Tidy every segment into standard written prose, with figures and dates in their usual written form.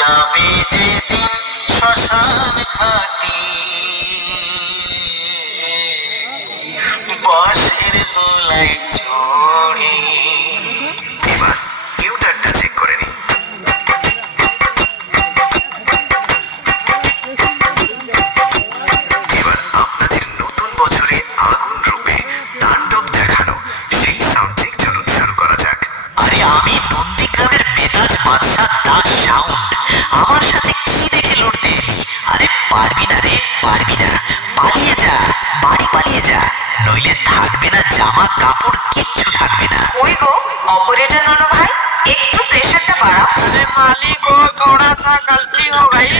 যাবে যেদিন শ্মশান ঘাটি, বাঁশের দোলায় চড়ে। এবার ফিল্টারটা চেক করে নি। এবার আপনাদের নতুন বছরে আগুন রূপে তাণ্ডব দেখানো সেই সাউন্ড চেক চলুন শুরু করা যাক। আরে আমি নন্দীগ্রামের বেতাজ বাদশাহ দাস সাউন্ড, আমার সাথে কি দেখে লড়তে এলি? আরে পারবি না রে, পারবি না, পালিয়ে যা, বাড়ি পালিয়ে যা, নইলে থাকবে না জামা কাপড়, কিচ্ছু থাকবে না। কই গো ऑपरेटर नोनो भाई, একটু প্রেশারটা বাড়াও। अरे मालिक वो थोड़ा सा गलती हो गई।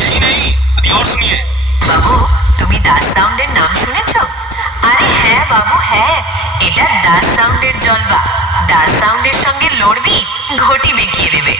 यही नहीं, अभी और सुनिए। বাবু, তুমি দাস সাউন্ডের নাম শুনেছো? আরে হ্যাঁ বাবু হ্যাঁ, এটা দাস সাউন্ডের জলবা। দাস সাউন্ডের সঙ্গে লড়বি, ঘটি বেঁকিয়ে দেবে।